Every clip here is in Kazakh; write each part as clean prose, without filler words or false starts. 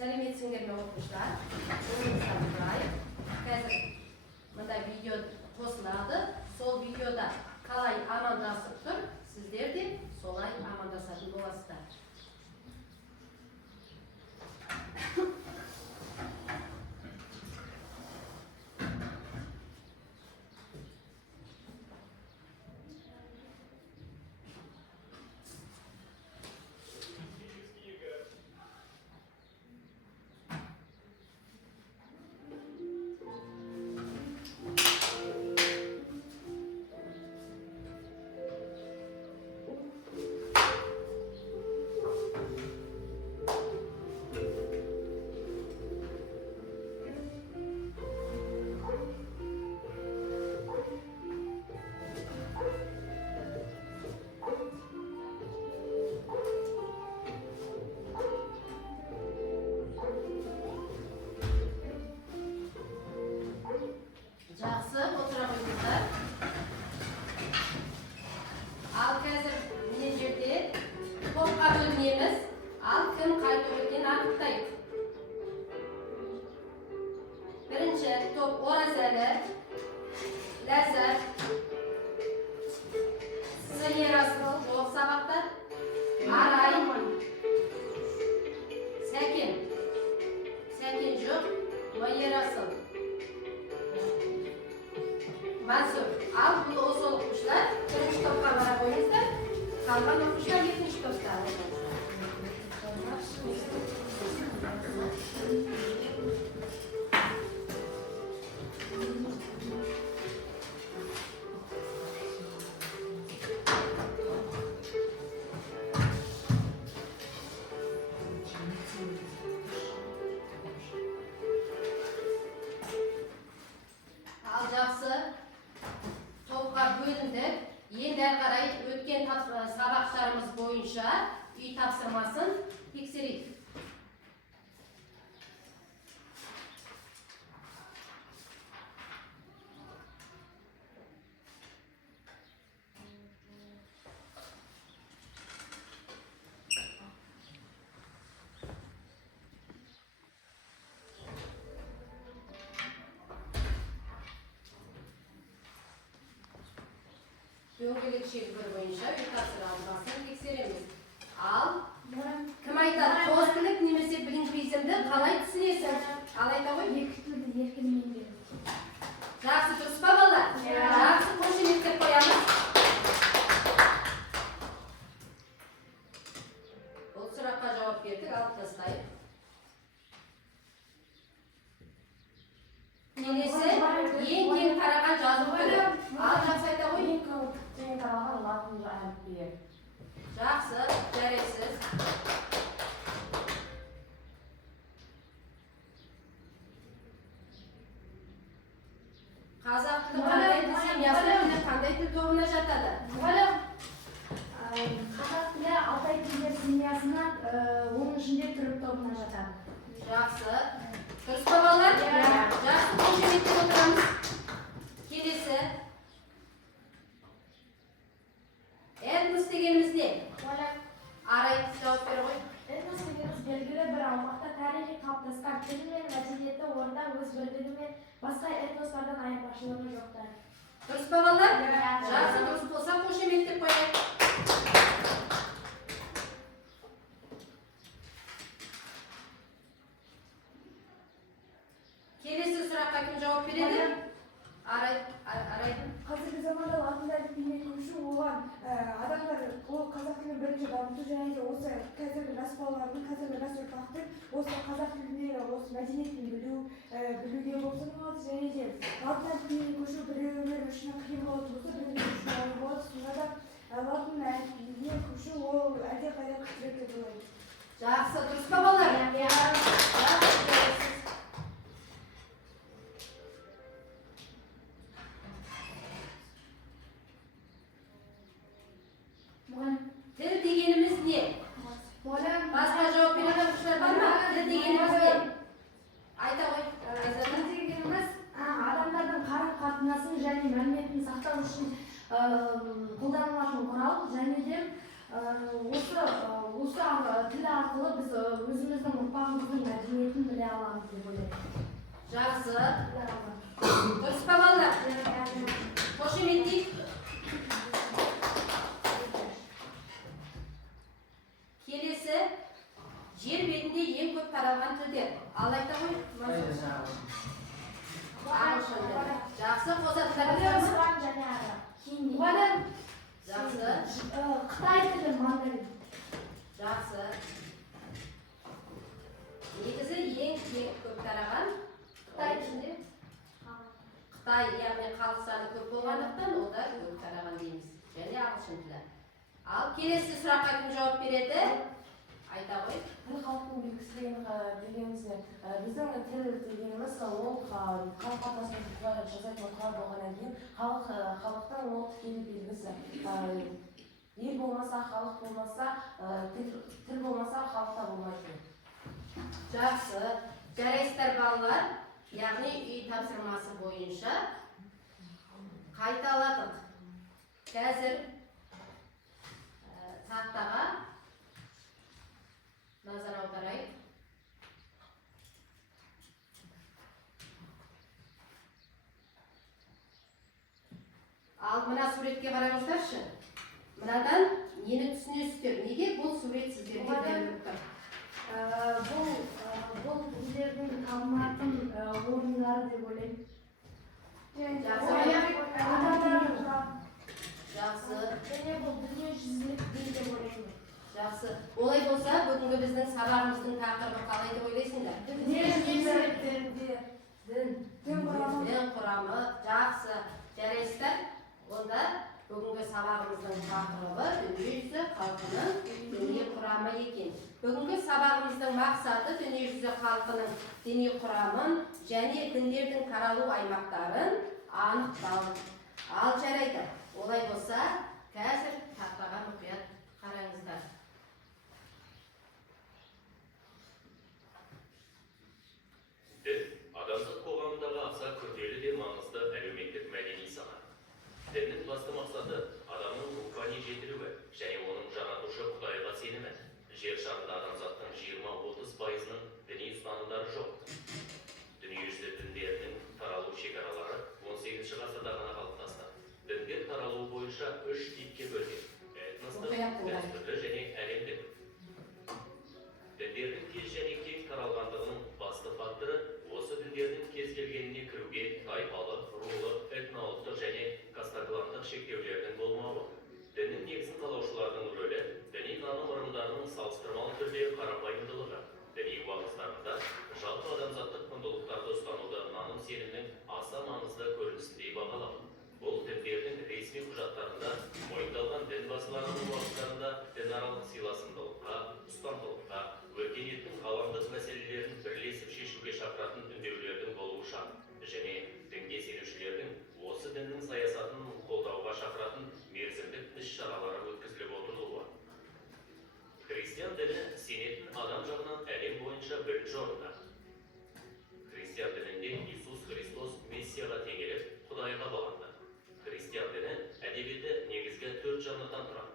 Сәлеметсіңдер ме оқушылар? Орныңыздан тұрайық. Қазір мында видео қосылады. Сол видеода қалай амандасып тұр, сіздер де солай амандасатын боласыздар. Жақсы, отыра қойыңыздар. Ал қазір мына жерде топқа бөлінеміз. Ал кім қай топ екенін анықтайды. Бірінші топ Оразәлі, Ләззат, Ерасыл, жоқ сабақтар, Арай, Сәкен жоқ, Ерасыл, Мансур. Ал бұл осы оқушылар бірінші топқа бара қойыңыздар. Қалған оқушылар екінші топта. Ал жақсы. Топқа бөліндік. Енді әрі қарай өткен сабақтарымыз бойынша үй тапсырмасын тексерейік. Дөңгелек шегір бойынша үй тапсырмасын тексереміз. Ал кім айтады? Қос тілік немесе билингвизмді қалай түсінесің? Ал айта ғой. Екі тілді еркін меңгеру. Жақсы, дұрыс па балалар? Жақсы, қошеметтеп қоямыз. Бұл сұраққа жауап бердік, алып тастайық. Келесі ең кең тараған жазу түрі. Ал жақсы айта ғой. Ең тараған латын әліпбиі. Жақсы, жарайсыз. Қазақ тілі қандай тіл семьясына, қандай тіл тобына жатады? Қазақ тілі Алтай тілдер семьясына 10-ші түрік тобына жатады. Жақсы. Дұрыс па балалар? Жақсы, қошеметтеп отырамыз. Келесі. Этнос дегеніміз не? Арай жауап бер ғой. Этнос дегеніміз белгілі бір аумақта тарихи қалыптасқан тілі мен мәдениеті орында өз бірлігі мен басқа этностардан айырмашылығы жоқтар. Дұрыс па балалар? Жақсы, дұрыс болса қошеметтеп қояйық. Келесі сұраққа кім жауап береді? Арайдың. Қазіргі заманда латын әліпбиіне көшу оған адамдар ол қазақ тілін бірінші дамыту және де осы қазіргі жас балалардың, қазіргі жас ұрпақтың осы қазақ тіліндегі осы мәдениетін білуге болсын болады және де латын әліпбиіне көшу біреулер үшін қиын болатын болса біреулер үшін оңай болады. Сонда да латын әліпбиіне көшу ол әлдеқайда қиынірек деп ойлаймын. Жақсы, дұрыс па балалар? Тіл дегеніміз не? Басқа жауап беретін оқушылар бар ма? Тіл дегеніміз не? Айта ғой. Тіл дегеніміз адамдардың қарым-қатынасын және мәліметін сақтау үшін қолданылатын құрал және де осы тіл арқылы біз өзіміздің ұрпағымыздың мәдениетін аламыз деп ойлаймын. Жақсы. Біле аламын. Дұрыс па балалар? Қошеметтейік. Келесі жер бетінде ең көп таралған тілдер. Ал айта ғой, Мансұр. Ағылшын тілі. Жақсы, қосатындарыңыз бар ма? және хинди. Жақсы. Қытай тілі мандарин. Жақсы. Негізі ең көп тараған Қытай ішінде Қытай, яғни халық саны көп болғандықтан ол да көп тараған дейміз. Және ағылшын тілі. Ал келесі сұраққа кім жауап береді? Айта ғой. Тіл халықтың белгісі дегенімізде, біздің тіл дегеніміз ол халық қатынасын жасайтын құрал болғаннан кейін халықтың ол тікелей белгісі. Ел болмаса, халық болмаса, тіл болмаса, халықта болмайды. Жақсы. Жарайсыздар балалар. Яғни үй тапсырмасы бойынша қайталадық. Қазір тақтаға назар аударайық. Ал мына суретке қараңыздаршы. Мынадан нені түсінесіздер? Неге бұл сурет сіздерге беріліп тұр? Бұл тілдердің қалматын орындары деп ойлаймын. Жақсы. Және бұл дүниежүзілік дін деп ойлаймын. Жақсы. Олай болса, бүгінгі біздің сабағымыздың тақырыбы қалай деп ойлайсыңдар? Дүниежүзілік Дін құрамы. Жақсы. Жарайсыздар. Онда бүгінгі сабағымыздың тақырыбы дүниежүзі халқының діни құрамы екен. Бүгінгі сабағымыздың мақсаты дүниежүзі халқының діни құрамын және діндердің таралу аймақтарын анықтау. Ал жарайды. Олай болса, қазір тақтаға мұқият қараңыздар. Дін адамзат қоғамындағы аса күрделі де маңызды әлеуметтік мәдени сана. Діннің басты мақсаты адамның рухани жетілуі және оның жаратушы Құдайға сенімі. Жер шарында адамзаттың 20-30%-ның діни ұстанымдары жоқ. Дүниежүзі діндерінің таралу шекаралары 18 ғасырда ғана қалыптасты. Діндер таралу бойынша 3 типке бөлінген: этностық, дәстүрлі және әлемдік. Діндердің тез және кең таралғандығының басты факторы осы діндердің кез келгеніне кіруге тайпалы, рулы, этноұлттық және кастакландық шектеулердің болмауы. Діннің негізін қалаушылардың рөлі діни наным ырымдарының салыстырмалы түрде қарапайымдылығы. Діни уағыздарында жалпы адамзаттық құндылықтарды ұстануды наным сенімнің аса маңызды көрінісіндей бағалау. Бұл діндердің ресми құжаттарында мойындалған дін басыларының уағыздарында дінаралық сыйласымдылыққа, ұстамдылыққа, өркениеттің ғаламдық мәселелерін бірлесіп шешуге шақыратын үндеулердің болуы шарт. Және дінге сенушілердің осы діннің саясатын қолдауға шақыратын мерзімдік іс-шаралары өткізіліп отыруы. Христиан діні сенетін адам жағынан әлем бойынша бірінші орында. Христиан дінінде Иисус Христос Мессияға теңеліп, Құдайға бағынды. Христиан діні әдебиеті негізгі 4 жанрдан тұрады.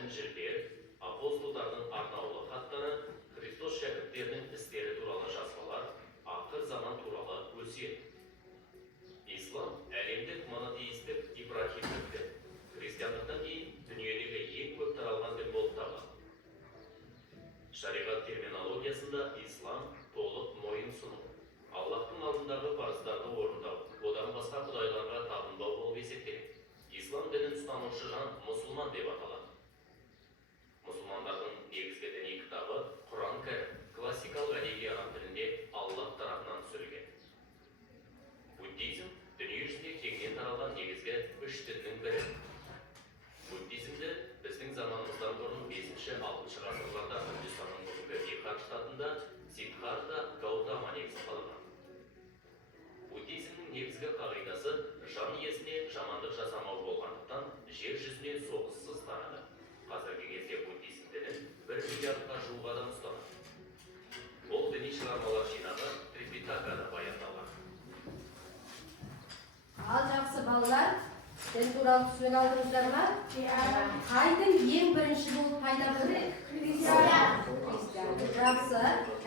Інжілдер, апостолдардың арнаулы хаттары, Христос шәкірттерінің істері туралы жазбалар, ақыр заман туралы өсиет. Ислам әлемдік монотеистік ибрахимдік дін. Христиандықтан кейін дүниедегі ең көп таралған дін болып табылады. Шариғат терминологиясында ислам толық мойынсыну, Аллахтың алдындағы парыздарды орындау, одан басқа құдайларға табынбау болып есептеледі. Ислам дінін ұстанушы жан мұсылман деп аталады. Мұсылмандардың негізгі діни кітабы Құран кәрім, классикалық әдеби араб тілінде Аллах тарапынан түсірілген. Буддизм дүниежүзінде кеңінен таралған негізгі 3 діннің бірі. Буддизмді біздің заманымыздан бұрын 5-6 ғасырларда Үндістанның бүгінгі Бихар штатында Сиддхартха Гаутама негізін қалаған. Буддизмнің негізгі қағидасы жан иесіне жамандық жасамау болғандықтан жер жүзіне соғыссыз тарады. Қазіргі кезде буддизм дінін 1 миллиардқа жуық адам ұстанады. Бұл діни шығармалар жинағы Трипитакада баяндалған. Ал жақсы балалар, Дін туралы түсінік алдыңыздар ма? Қай дін ең бірінші болып пайда болды? Христиан. Жақсы.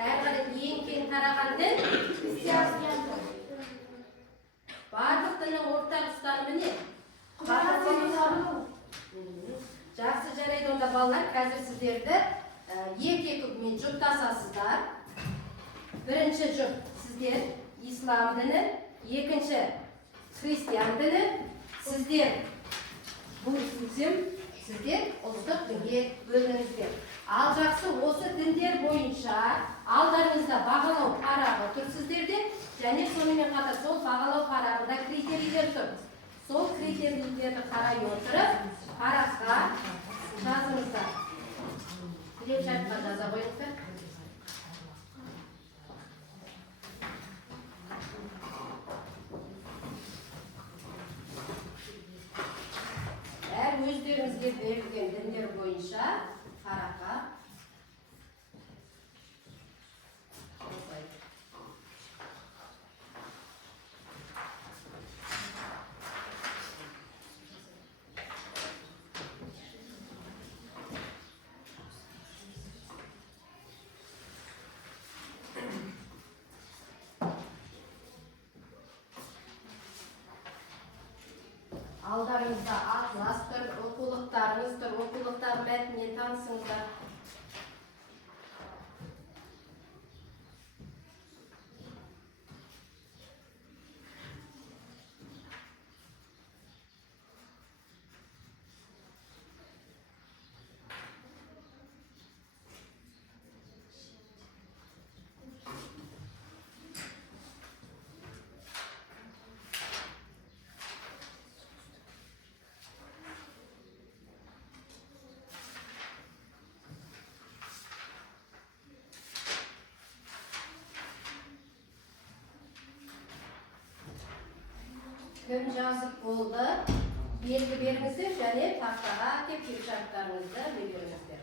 Әрі ең кең тараған дін? Христиан. Барлық діннің ортақ ұстанымы не? Жақсы, жарайды онда балалар, қазір сіздерді екі-екімен жұптасасыздар. Бірінші жұп сіздер ислам діні, екінші христиан діні, сіздер буддизм, сіздер ұлттық дінге бөлініңіздер. Ал жақсы, осы діндер бойынша алдарыңызда бағалау парағы тұр сіздерде, және сонымен қатар сол бағалау парағында критерийлер тұр. Сол критерийлерді қарай отырып, параққа жазыңыздар. Клетчатқа жаза қойыңыздар. Әр өздеріңізге берілген діндер бойынша параққа алдарыңызда атлас тұр, оқулықтарыңыз тұр, оқулықтар мәтінен танысыңыздар. Кім жазып болды? Белгі беріңіздер және тақтаға кеп шарттарыңызды беріңіздер.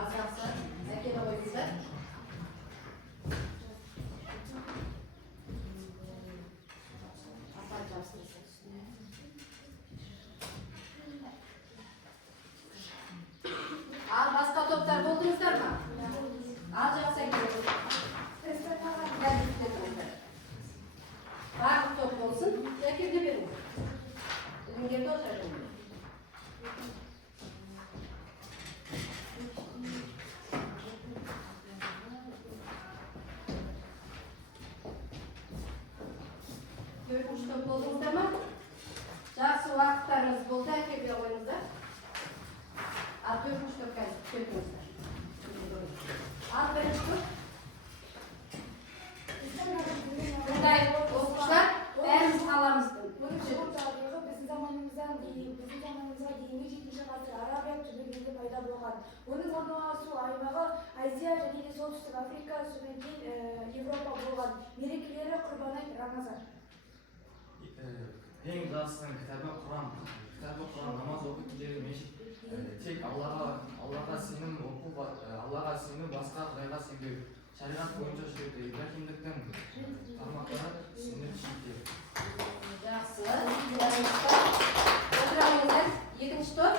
Азақсы, әкені қойыңыздар. Апат жапсыңыздар үстіне. Ал басқа топтар болдыңыздар ма? Ал жақсы әкені қойыңыздар. Барлық топ болсын, әкелді беріңіз. Бүгінгерді отырайын. Төртінші топ болдыңыздар ма? Жақсы уақыттарыңыз болды, әкелді қойыңыздар. Ал төртінші топ қазір көтіңіздер. Ал бірінші топ. Бұндай оқушылар бәріміз қаламыздың. Біздің заманымызға дейінгі 7-ші ғасыр Арабия түбегінде пайда болған. Оның орналасу аймағы Азия және де Солтүстік Африка, содан кейін Европа болған. Мерекелері Құрбан айт, Рамазан. Ең жақсының кітабы Құран. Кітабы Құран, намаз оқу кездегі мешіт. Тек Аллаға сенім оқу, Аллаға сенім, басқа Құдайға сенбеу. Шариғат бойынша жүреді. Ибрахимдіктің тармақтары сенім шектеу. Жақсы. Отырыңыздар. Екінші топ.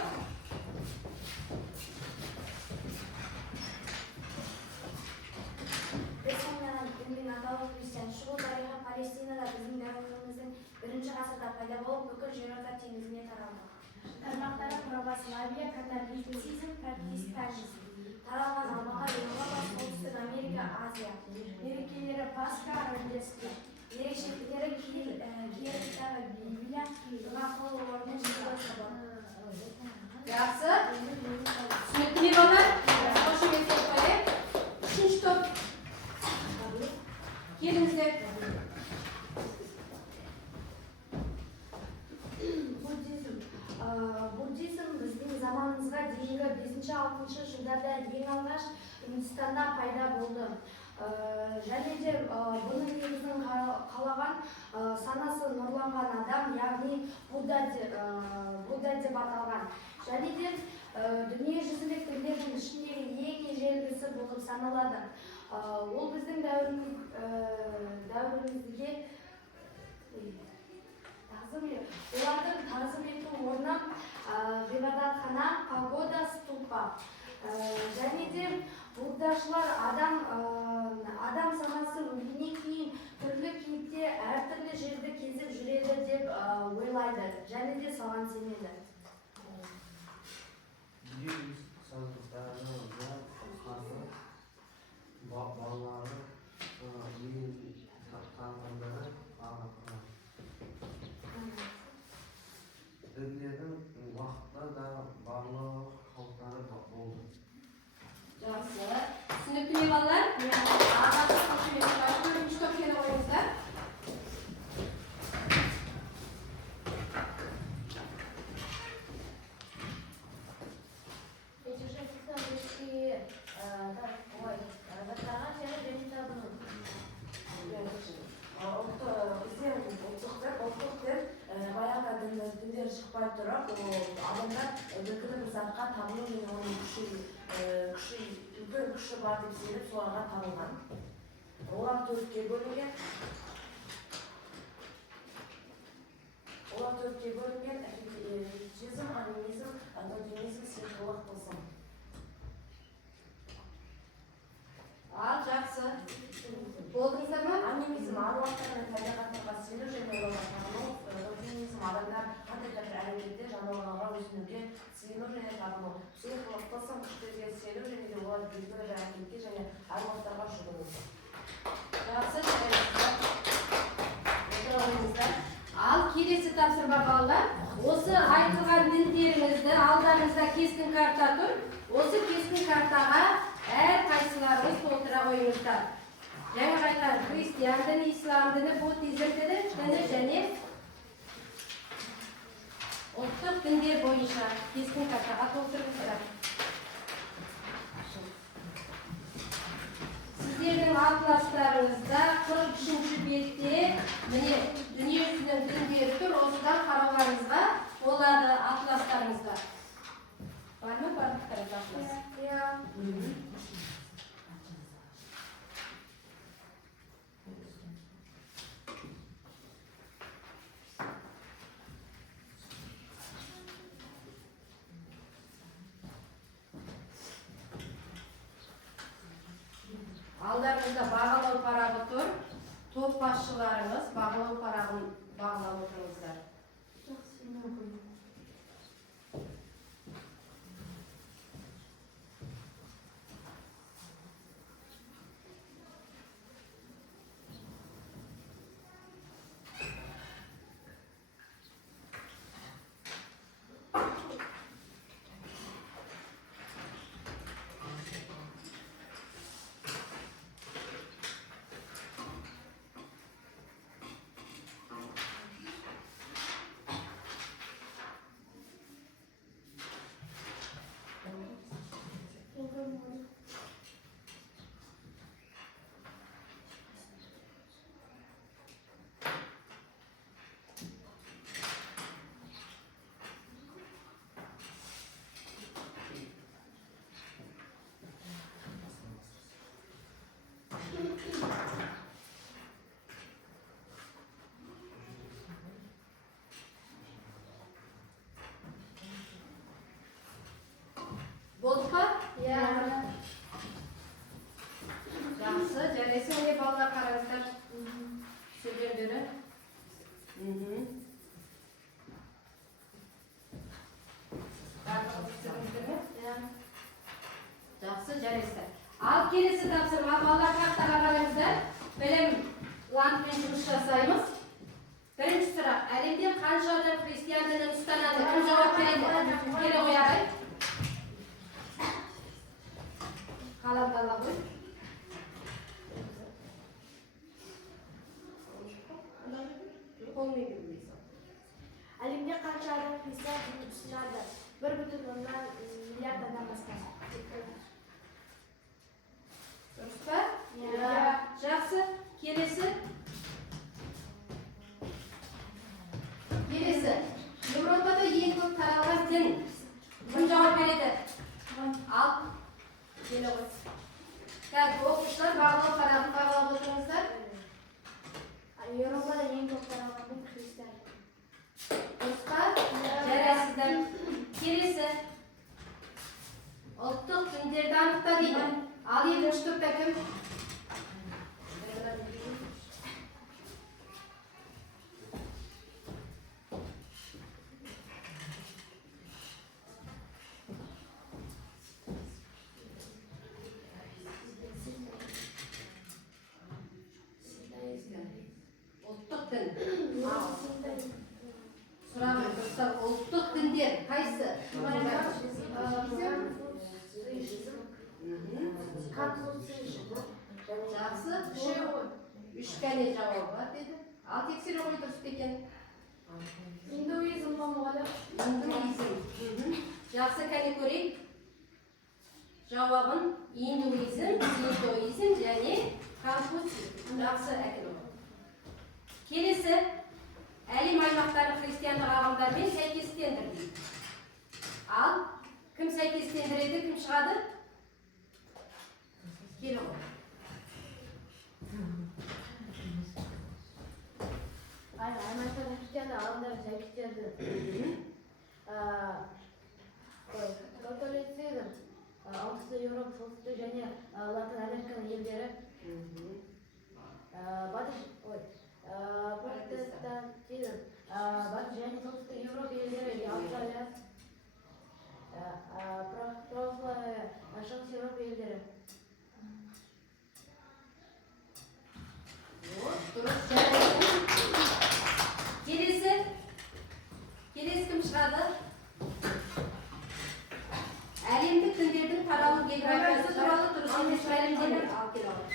Ресейдің дінінің атауы христиан. Шығу тарихы Палестинада біздің дәуіріміздің 1-ші ғасырда пайда болып, бүкіл жерорта теңізіне таралды. Тармақтары православие, католицизм, протестантизм. Таралған аумағы Еуропа, Солтүстік Америка, Азия. Мерекелері Пасха, Рождество. Ерекшеліктері киелі Библия, дұға қылуларының жылы собор. Жақсы. Түсінікті ме балалар? Қошемет қойып. Үшінші топ. Келіңіздер. Буддизм біздің заманымызға дейінгі 5-6 жылдарда ең алғаш Үндістанда пайда болды. Және де бұның негізін қалаған санасы нұрланған адам, яғни Будда деп аталған. Және де дүниежүзілік діндердің ішіндегі ең ежелгісі болып саналады. Ол біздің дәуірімізге Олардың тазым ету орны ғибадатхана, пагода, ступа. Және де буддашылар адам санасы өлгеннен кейін түрлі кейіпте әртүрлі жерді кезіп жүреді деп ойлайды. Және де соған сенеді. Балалары діндердің уақытта да барлық халықтары болды. Жақсы. Түсінікті ме балалар? Ағасы қошемет сұрайды. Төртінші топ келе қойыңыздар. Діндер шықпай тұрып, адамдар бір затқа табыну және оның үлкен күші бар деп сеніп соларға табылған. Олар төртке бөлінген. Фетишизм, анимизм, тотемизм, сиқырлық тылсым. Ал, жақсы. Болдыңыздар ма? Анимизм аруақтар мен табиғаттарға сену және оларға табыну. Тотемизм адамдар қандай да бір әрекетте жануарларға өзінуге сену және табыну. Сиқырлық тылсым күштерге сену және де олар белгілі бір әрекетке және аруақтарға жүгіну. Жақсы, отырыңыздар. Ал келесі тапсырма балалар. Осы айтылған діндеріңізді алдарыңызда кескін карта тұр. Осы кескін картаға әр қайсыларыңыз толтыра қойыңыздар. Жаңа айтқан христиан діні, ислам діні, буддизм діні және ұлттық діндер бойынша кескін картаға толтырыңыздар. Сіздердің атластарыңызда 43-ші бетте міне дүниежүзінің діндері тұр. Осыдан қарауларыңызға болады атластарыңызға. Бар ма? Барлықтарыңыз атлас? Алдарыңызда бағалау парағы тұр. Топ басшыларыңыз бағалау парағын бағалап отырыңыздар. Болды па? Жақсы, жарайсың не балалар қараңыздар. Сөйлемдері. Жақсы, жарайсыздар. Ал келесі тапсырма балалар картаға қараңыздар. Білім лантпен жұмыс жасаймыз. Бірінші сұрақ, әлемде қанша адам христиан дінін ұстанады? Кім жауап береді? Келе қояйық. Қаламдала ғой. Қолмен бермейсің. Әлемде қанша адам христиан дінін ұстанады? 1,1 миллиард адам астам. Дұрыс па? Жақсы. Келесі. Европада ең көп таралған дін. Кім жауап береді? Ал. Келе ғой. Оқушылар бағалау парағын бағалап отырыңыздар. Европада ең көп таралған дін христиан. Дұрысқа жарайсыздар. Келесі. Ұлттық діндерді анықта дейді. Ал екінші топта кім? Ұлттық дін. Сұрағым дұрыстап, ұлттық діндер қайсы? Жақсы. Үш кәне жауабы бар деді. Ал тексере ғой дұрыс па екен. Индуизм, мұғалім. Индуизм. Жақсы, кәне көрейік. Жауабын индуизм, синтоизм және конфуцизм. Жақсы, әкелу. Келесі. Әлем аймақтары христиандық ағымдармен сәйкестендірді. Ал кім сәйкестендіреді, кім шығады? Келі ғой. Аймақтар христиандық ағымдар сәйкестендірді. Католицизм, оңтүстік Еуропа, солтүстік және Латын Американың елдері. Протестантизм, батыс және солтүстік Еуропа елдері, Австралия, православие, шығыс Еуропа елдері. Дұрыс, жарайды. Келесі кім шығады? Әлемдік діндердің таралу географиясы туралы дұрыс емес мәлімдеме. Ал келе ғой.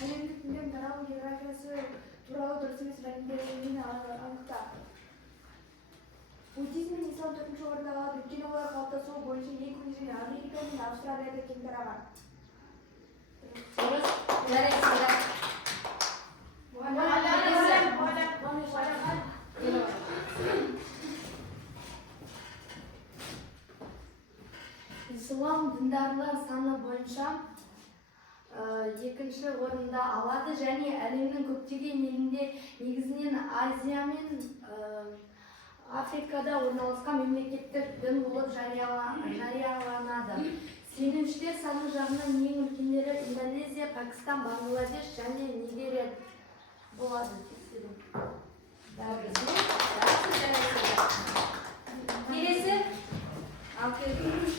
Әлемдік діндердің таралу географиясы туралы дұрыс емес мәлімдемені анықта. Буддизм мен ислам төртінші орында алады, өйткені олар қалыптасуы бойынша ең көне және Америка мен Австралияда кең тараған. Дұрыс, жарайсыздар. Ислам діндарлар саны бойынша екінші орында алады және әлемнің көптеген елінде, негізінен Азия мен Африкада орналасқан мемлекеттік дін болып жарияланады. Сенімшілер саны жағынан ең үлкендері Индонезия, Пакистан, Бангладеш және Нигерия болады. Келесі. Ал келесі.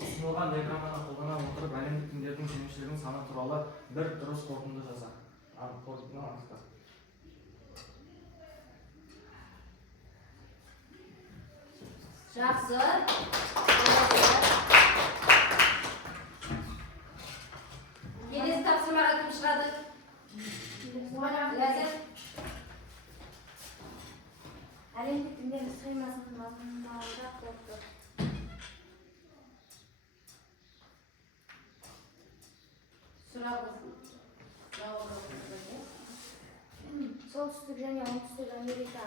ұсынылған диаграмманы қолдана отырып әлемдік діндердің сенімшілердің саны туралы бір дұрыс қорытынды жаса. Қорытындыны анықта. Жақсы. Келесі тапсырмаға кім шығады? Ләззат. Әлемдік діндердің схемасын мазмұндауда қорытты. Солтүстік және оңтүстік Америка,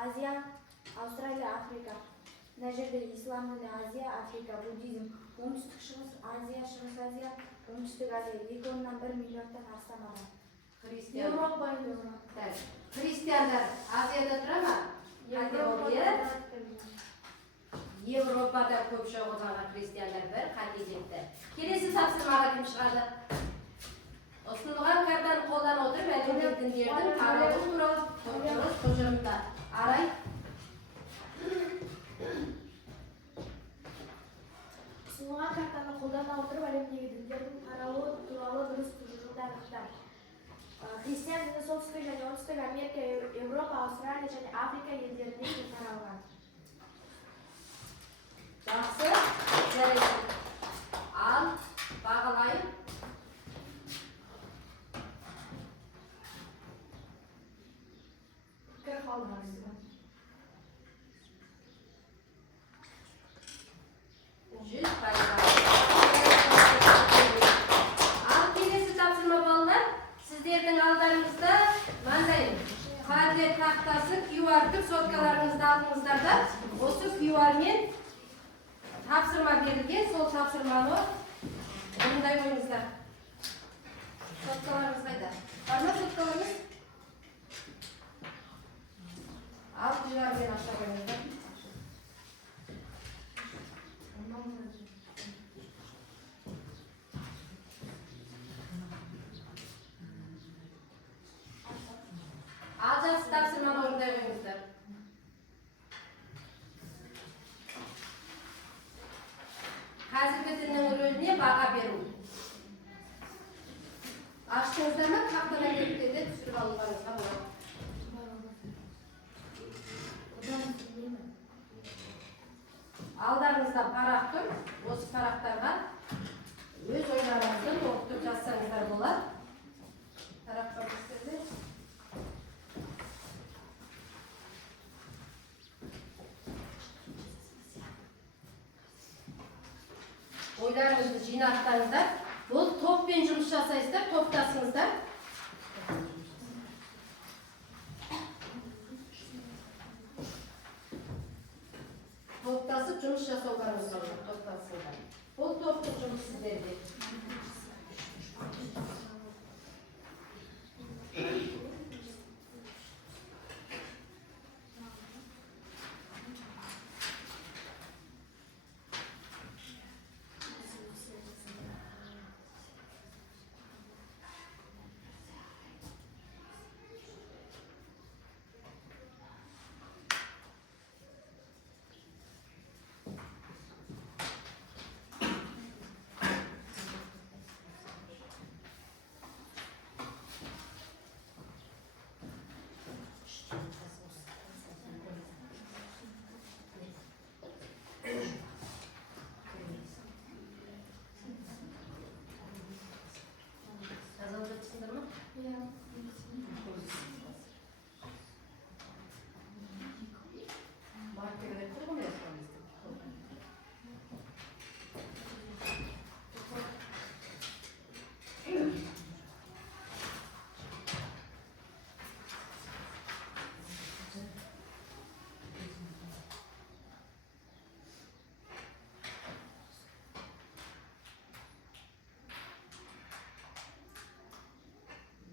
Азия, Австралия, Африка. Мына жерде ислам діні Азия, Африка, буддизм, оңтүстік шығыс Азия, шығыс Азия, оңтүстік Азия. 2,1 миллионнан астам адам. Европа. Христиандар Азияда тұра ма? Европада көп шоғылған христиандар бір қате жетті. Келесі тапсырмаға кім шығады? Ұсынылған картаны қолдан отырып әлемдік діндердің таралуы туралы дұрыс тұжырымда. Арай. Ұсынылған картаны қолдана отырып әлемдегі діндердің таралуы туралы дұрыс тұжырымды анықта. Христиан діні солтүстік және оңтүстік Америка, Европа, Австралия және Африка елдерінде кең таралған. Жақсы, жарайды. Ал бағалайық. Пікір қалдыңыз. Ал келесі тапсырма балалар, сіздердің алдарыңызда мынандай қағидат тақтасы QR түк соткаларыңызды алдыңыздарда. Осы QR мен тапсырма берілген, сол тапсырманы Мындай қойыңыздар. Соткаларыңыз қайда? Бар ма соткаларыңыз? Ал жармен аша қойыңыздар. Ал жақсы тапсырманы орындай қойыңыздар. Қазіргі тілдің рөліне баға беру. Аштыңыздар ма? Тақтадан келіптерде түсіріп алуларыңызға болады. Алдарыңызда парақ тұр. Осы парақтарға өз ойларыңызды оқытып жазсаңыздар болады. Параққа түсірді. Ойларыңызды жинақтаңыздар. Бұл топпен жұмыс жасайсыздар, топтасыңыздар. Топтасып жұмыс жасауларыңыз керек, топтасыңыздар. Бұл топтық жұмыс сіздерде.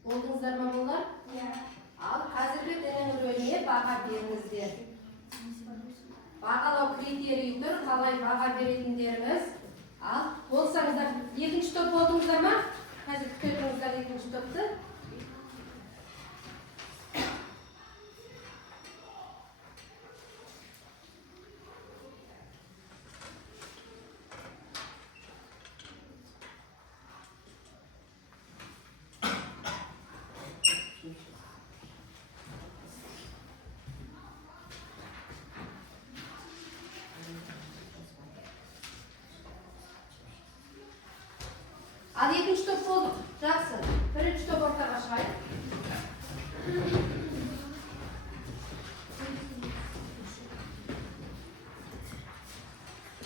Болдыңыздар ма болар? Ал қазіргі тілдің рөліне баға беріңіздер. Бағалау критерийі тұр, қалай баға беретіндеріңіз. Ал болсаңыздар, екінші топ болдыңыздар ма? Қазір күтетіңіздер екінші топты. Ал екінші топ болдық. Жақсы. Бірінші топ ортаға шығайық.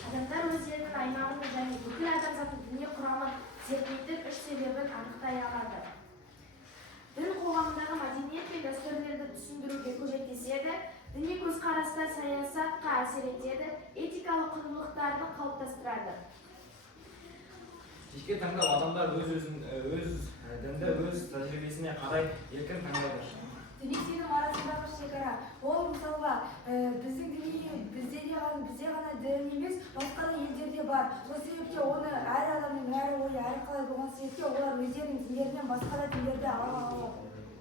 Адамдар өздерінің аймағын және бүкіл адамзаттың дүние құрамын зерттейтін үш себебін анықтай алады. Дін қоғамдағы мәдениет пен дәстүрлерді түсіндіруге көмектеседі, діни көзқарастар саясатқа әсер етеді, этикалық құндылықтарды қалыптастырады. Жеке таңдау адамдар өз дінді өз тәжірибесіне қарай еркін таңдайды. Діни сенім арасындағы шекара. Ол мысалға бізде ғана дін емес, басқа да елдерде бар. Сол себепте оны әр адамның әр ойы әр қалай болған себепте олар өздерінің діндерінен басқа да діндерді ала алады.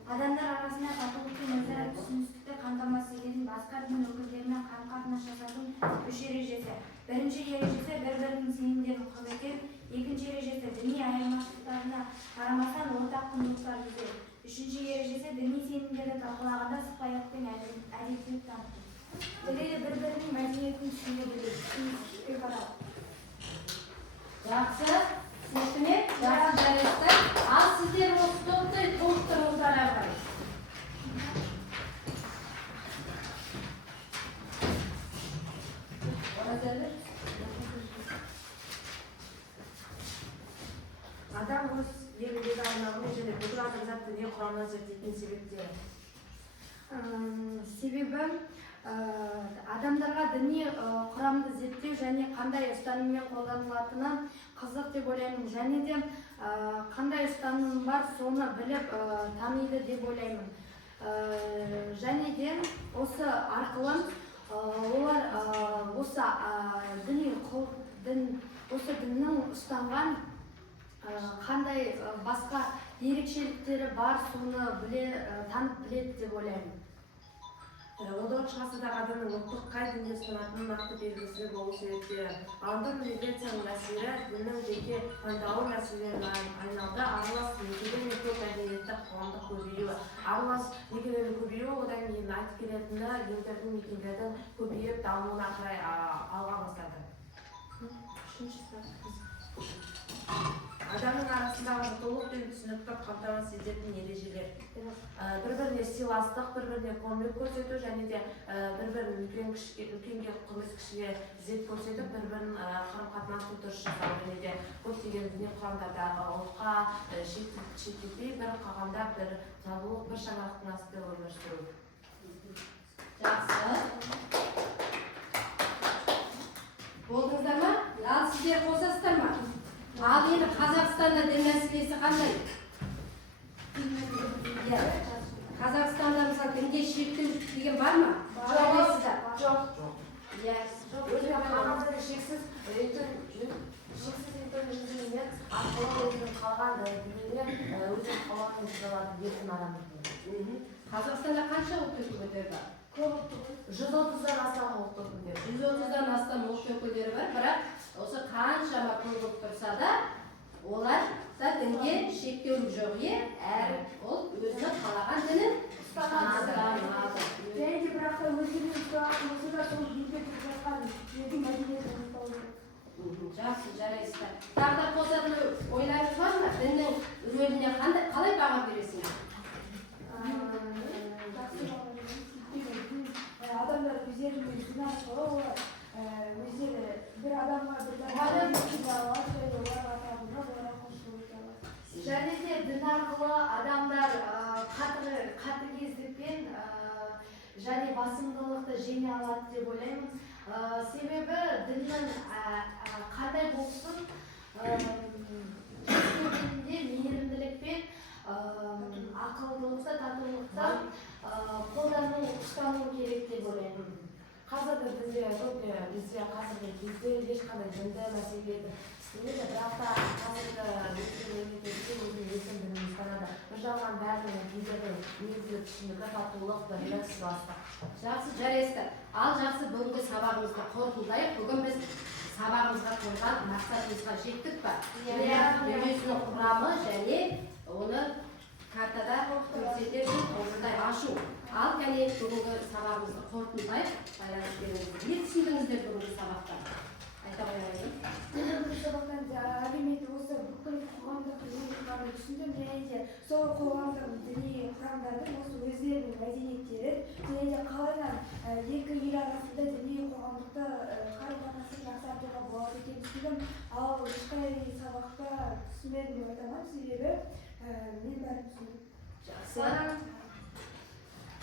Адамдар арасында татулық пен өзара түсіністікті қамтамасыз ететін басқа дін өкілдерімен қарым-қатынас жасаудың үш ережесі. Бірінші ережесі бір-бірінің сенімдерін құрметтеу, екінші ережесі діни айырмашылықтарына қарамастан ортақ құндылықтар іздеу. Үшінші ережесі діни сенімдерді талқылағанда сыпайылық пен әдептілік таныту. Тілі бір-бірінің мәдениетін түсіне білу. Жақсы. Түсінікті ме? Жақсы жарайсыздар. Ал сіздер осы топты толықтырыңыздар әрі қарай. Адам өз еліндегі аймағын және бүкіл адамзат дүние құрамын зерттейтін себептері. Себебі адамдарға жастарға діни құрамды зерттеу және қандай ұстаныммен қолданылатынын қызық деп ойлаймын. Және де қандай ұстаным бар, соны біліп таниды деп ойлаймын. Және де осы арқылы олар осы діннің ұстанған қандай басқа ерекшеліктері бар, соны танып біледі деп ойлаймын. 19 ғасырдағы адамның ұлттық қай дінді ұстанатынын нақты белгісі болу себепті андын миграцияның мәселелері діннің жеке таңдауы мәселелеріне айналды. Аралас некелер мен көп мәдениетті қоғамдық көбеюі. Аралас некелердің көбеюі одан кейін айтып келетіні елдердің мекендердің көбейіп дамуына қарай алға бастады. Адамның арасындағы толық пен түсінікті қамтамасыз ететін ережелер. Бір-біріне сыйластық, бір-біріне көмек көрсету және де бір-бірін үлкенге құрмет, кішіге ізет көрсетіп, бір-бірін қарым-қатынасты дұрыс жасау және де көптеген діни құрамдардағы ұлтқа шеттетпей, бір қоғамда бір татулық, бір жаңалықтың астында өмір сүру. Жақсы. Болдыңыздар ма? Ал сіздер қосасыздар ма? Ал енді Қазақстанда дін мәселесі қандай? Қазақстанда мысалы дінге шектеу деген бар ма? Жоқ дейсіздер? Жоқ. Иә. Қағазда шексіз интернет жүзінен арқылы өзінің қалған дініне өзінің қалауын жазалады еркін адамның. Қазақстанда қанша ұлт өкілдері бар? 130-дан астам ұлт өкілдері. 130-дан астам ұлт өкілдері бар, бірақ осы қаншама көп болып тұрса да, олар да дінге шектеу жоқ, әр ұлт өзі қалаған дінін ұстанады. Және де бірақ та өздерінің ұстанатын болса да сол билікте тұрып жатқан елдің мәдениетін ұстау керек. Жақсы, жарайсыздар. Тағы да қосатын ойларыңыз бар ма? Діннің рөліне қалай баға бересіңіз? Адамдар өздерінің дін арқылы өздері бір адамға бір және де дін арқылы адамдар қатыгездікпен және басымдылықты жеңе алады деп ойлаймын. Себебі діннің қандай болсын, дінде мейірімділікпен, ақылдылықты, татулықты ұстану керек деп ойлаймын. Қазіргі бізде қазіргі кезде ешқандай дінді мәселелерді істемейді, бірақ та қазіргі мемлекетте өзінің еркін дінін ұстанады. Бір жағынан бәрінің елдердің негізгі түсінігі татулық, бірлік, сыйластық. Жақсы, жарайсыздар. Ал жақсы, бүгінгі сабағымызды қорытындылайық. Бүгін біз сабағымызға қойған мақсатымызға жеттік па? Дүниесінің құрамы және оны картада көрсететін орындай ашу. Ал кәне бүгінгі сабағымызды қорытындылайық. Не түсіндіңіздер бүгінгі сабақтан? Айта қояйын. Бүгінгі сабақтан әлеуметтік осы бүкіл қоғамдық құрамды түсіндім, және де сол қоғамдық діни құрамдардың осы өздерінің мәдениеттерін және де қалайдан екі ел арасында діни қоғамдықты қарым-қатынасын жақсартуға болады екенін түсіндім. Ал ешқай сабақта түсінбедім деп айта алмаймын, себебі мен бәрін түсіндім. Жақсы.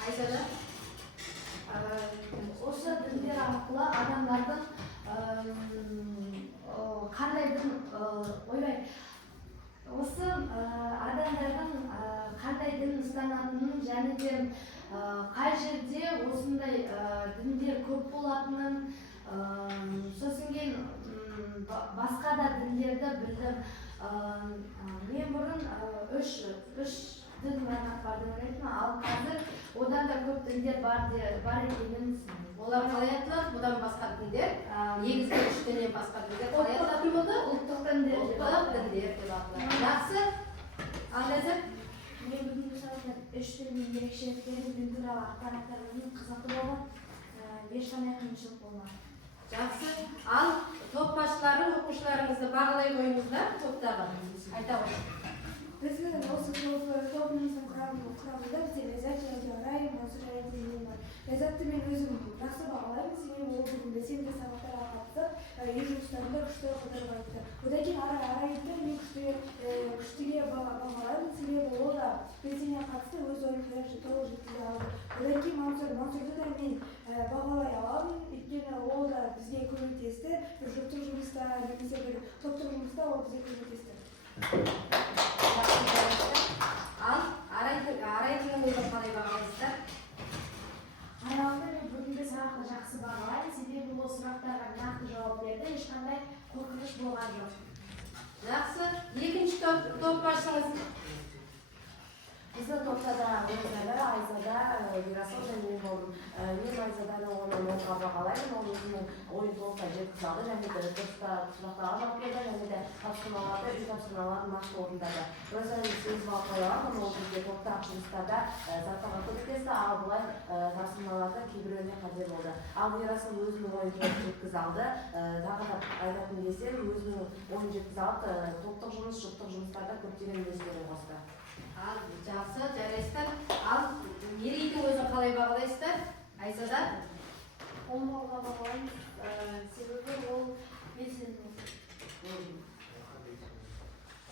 Айзада? Осы діндер арқылы адамдардың қандай дін осы адамдардың қандай дін ұстанатынын және де қай жерде осындай діндер көп болатынын, сосын кейін басқа да діндерді білдім. Мен бұрын үш дін бар деп ойлайтынмын, ал қазір одан да көп діндер бар екенін. Олар қалай аталады? Бұдан басқа діндер, негізгі үш діннен басқа діндер қалай аталатын болды? Ұлттық діндер деп аталады. Жақсы. Ал Ләззат? Мен бүгінгі сабақтан үш діннің ерекшеліктерін, дін туралы ақпараттармен қызықты болған, ешқандай қиыншылық болмады. Жақсы. Ал топ басшылары оқушыларыңызды бағалай қойыңыздар, топтағы. Айта қойыңыз. Біздің осы тобымыздың құрамында бізде Ләззат және де Арай, Мансұр және де мен бар. Ләззатты мен өзім жақсы бағалаймын, себебі ол бүгін белсенді сабақтарға қатысып, үй жұмыстарында күшті қыдырып айтты. Одан кейін Арайды мен күштіге бағалаймын, себебі ол да белсене қатысты, өз ойын толық жеткізе алды. Одан кейін Мансұрды да мен бағалай аламын, өйткені бізге көмектесті. Бір жұптық жұмыста немесе бір топтық жұмыста ол бізге көмектесті. Ал арайтының өзін қалай бағалайсыздар? Аралды мен бүгінгі сабақты жақсы бағалаймын, себебі ол сұрақтарға нақты жауап берді, ешқандай қорқыныш болған жоқ. Жақсы. Екінші топ басыңыз. Біздің топта да өзгелер Айзада, Ерасыл және мен болдым. Мен Айзаданы оны оңға бағалаймын, ол өзінің ойын толықтай жеткізе алды және де дұрыста сұрақтарға жауап берді және де тапсырмаларды, үй тапсырмаларын нақты орындады. Өзінің сегіз балл қойылған, ол бізде топтағы жұмыстарда заттарға көмектесті, ал бұлай тапсырмаларда кейбіреуіне қате болды. Ал Ерасыл өзінің ойын толық жеткізе алды. Тағы да айтатын десем, өзінің ойын жеткізе алып, топтық жұмыс, жұптық жұмыстарда көптеген үлестерін қосты. Ал жақсы, жарайсыздар. Ал Мерейдің өзін қалай бағалайсыздар? Айзада? 10 баллға бағалаймын, себебі ол белсенді.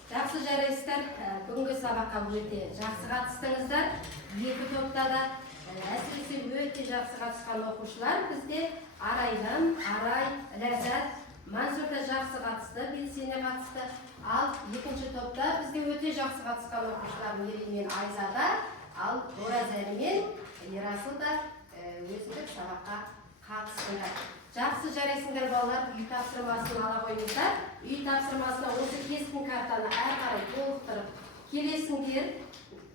Жақсы, жарайсыздар. Бүгінгі сабаққа өте жақсы қатыстыңыздар. Екі топта да әсіресе өте жақсы қатысқан оқушылар бізде Арайдан, Арай, Ләззат, Мансұр да жақсы қатысты, белсене қатысты. Ал екінші топта бізде өте жақсы қатысқан оқушылар Мерей мен Айзада, ал Оразәлі мен Ерасыл да өзіндік сабаққа қатысыңдар. Жақсы, жарайсыңдар балалар, үй тапсырмасын ала қойыңыздар. Үй тапсырмасына осы кескін картаны әрі қарай толықтырып келесіңдер,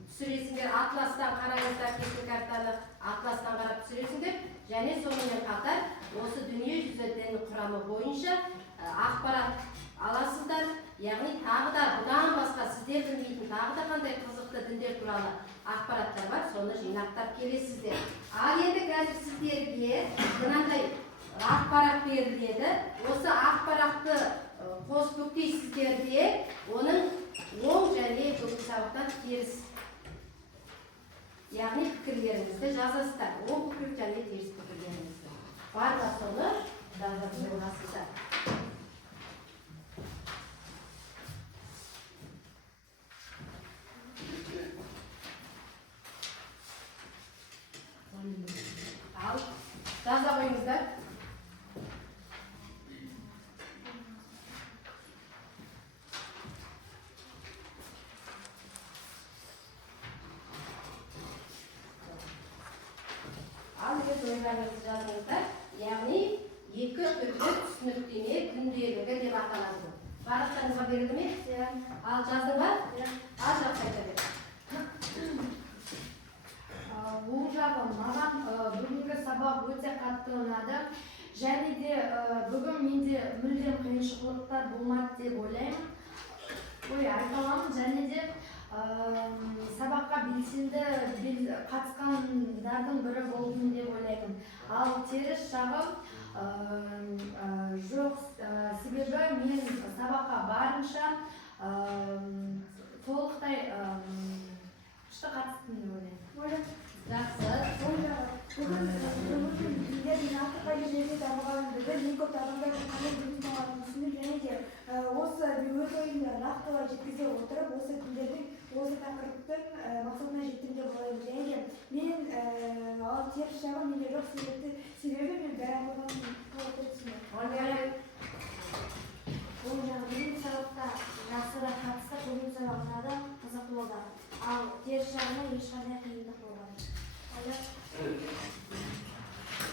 түсіресіңдер. Атластан қараңыздар, кескін картаны атластан қарап түсіресіңдер. Және сонымен қатар осы дүние жүзі дін құрамы бойынша ақпарат аласыздар. Яғни тағы да бұдан басқа сіздер білмейтін тағы да қандай қызықты діндер туралы ақпараттар бар, соны жинақтап келесіздер. Ал енді қазір сіздерге мынандай ақпарат беріледі. Осы ақпаратты қосып бүктейсіздер де оның оң және бүгінгі сабақтан теріс, яғни пікірлеріңізді жазасыздар. Оң пікір және теріс пікірлеріңізді. Барлық соны жазасыздар. Ал жаза қойыңыздар. Ал өз ойларыңызды жазыңыздар. Яғни екі үгіт түсініктеме күнделігі деп аталады. Барлықтарыңызға берілді ме? Ал жаздың ба? Ал жақсы айта бер. Бұл жағы маған бүгінгі сабақ өте қатты ұнады. Және де бүгін менде мүлдем қиыншылықтар болмады деп ойлаймын. Айта аламын. Және де сабаққа белсенді қатысқандардың бірі болдым деп ойлаймын. Ал теріс жағым жоқ, себебі мен сабаққа барынша толықтай күшті қатыстым деп ойлаймын. Жақсы. Бүгін біздердің артыққа жерде дамығанымды ең көп адамдар қандай білім алатынын түсініп және де осы өз ойымды нақтылай жеткізе отырып, осы күндердің осы тақырыптың мақсатына жеттім деп ойлаймын. Және де мен ал теріс жағым менде жоқ, себебі мен бәрі қойғанын қалап түсіндім. Бұл жағы бүгінгі сабақта жақсырақ қатысты, бүгінгі сабағына да қызықты болды. Ал теріс жағына ешқандай қиындық болған.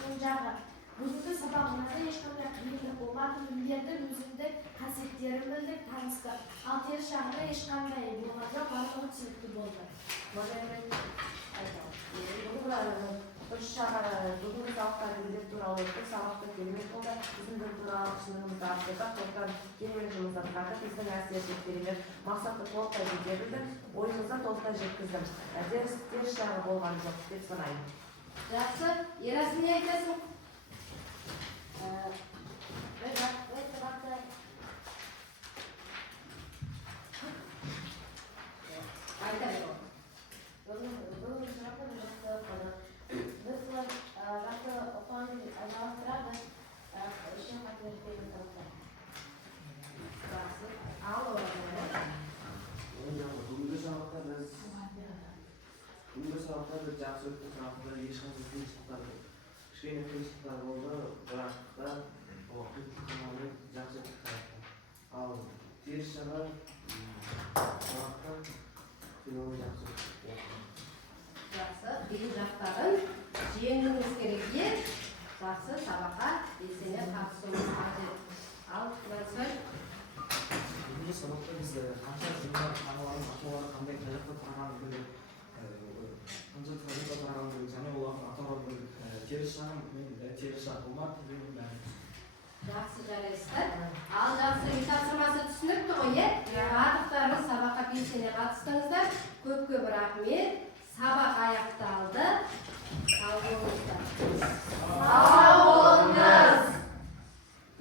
Бұл жағы бүгінгі сабағына ешқандай қиындық болмады, меңгердім, өзімдік қасиеттерін білдік, таныстық. Ал теріс жағына ешқандай болған жоқ, барлығы түсінікті болды. Дұрыс жағы бүгінгі сабақта діндер туралы өттік, сабақта керемет болды. Біздің дін туралы түсінігімізді арттырдық, топтан керемет жұмыс атқардық. Біздің әсер-серіктеріміз мақсатты толықтай жете білдім, ойымызды толықтай жеткіздім. Теріс жағы болған жоқ деп санаймын. Жақсы. Ерасыл не айтасың? Айта бер. Бүгінгі сабақта жақсы оқыдық. Біз жақсы оқығанды жалғастырады, үшін қателіктерін сабақтар. Жақсы. Ал Бүгінгі сабақта біз жақсы өтті, сабақта ешқандай қиыншылықтар кішкене қиыншылықтар болды, бірақ та белсене қатысуыңыз қажет. Ал Мансұр, Бүгінгі сабақта біз қанша жындар аналардың аталары қандай тарихта тұрғанын білдік, қанша тарихта тұрғанын білдік, және олардың аталары білдік. Теріс жағым мен теріс жақ болмады дегеннің бәрі. жақсы жарайсыздар. Ал жақсы үй тапсырмасы түсінікті ғой, е? Барлықтарыңыз сабаққа белсене қатыстыңыздар. Көп рахмет. Сабақ аяқталды.